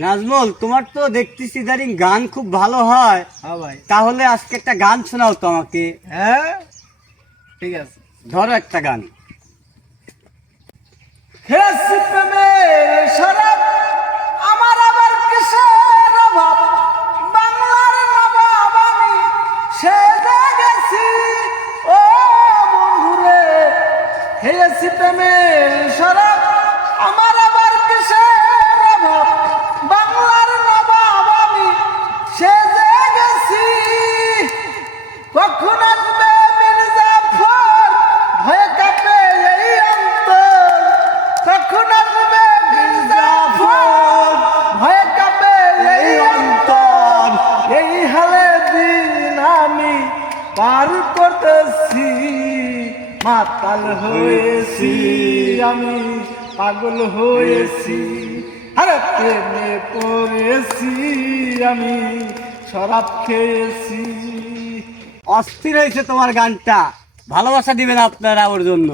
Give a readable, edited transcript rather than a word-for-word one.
নাজমুল, তোমার তো দেখতেছি ইদানিং গান খুব ভালো হয়। হ্যাঁ ভাই। তাহলে আজকে একটা গান শোনাও তো আমাকে। হ্যাঁ ঠিক আছে, ধরো একটা গান। খেয়েছি প্রেমের শরাব, আমার আবার কিসের অভাব, বাংলার নবাব আমি সেজে গেছি। ও বন্ধুরে, খেয়েছি প্রেমের শরাব, আমার আবার কিসের অভাব, বাংলার নবাব আমি সেজে গেছি। কখন আসবে মির্জাফর, ভয়ে কাঁপে এই অন্তর। কখন আসবে মির্জাফর, ভয়ে কাঁপে এই অন্তর। এই হালে দিন আমি পার করতেছি, মাতাল হয়েছি আমি, পাগল হয়েছি, আরে প্রেমে পড়েছি আমি, শরাব খেয়েছি। অস্থির হয়েছে তোমার গানটা। ভালোবাসা দিবেন আপনারা ওর জন্য।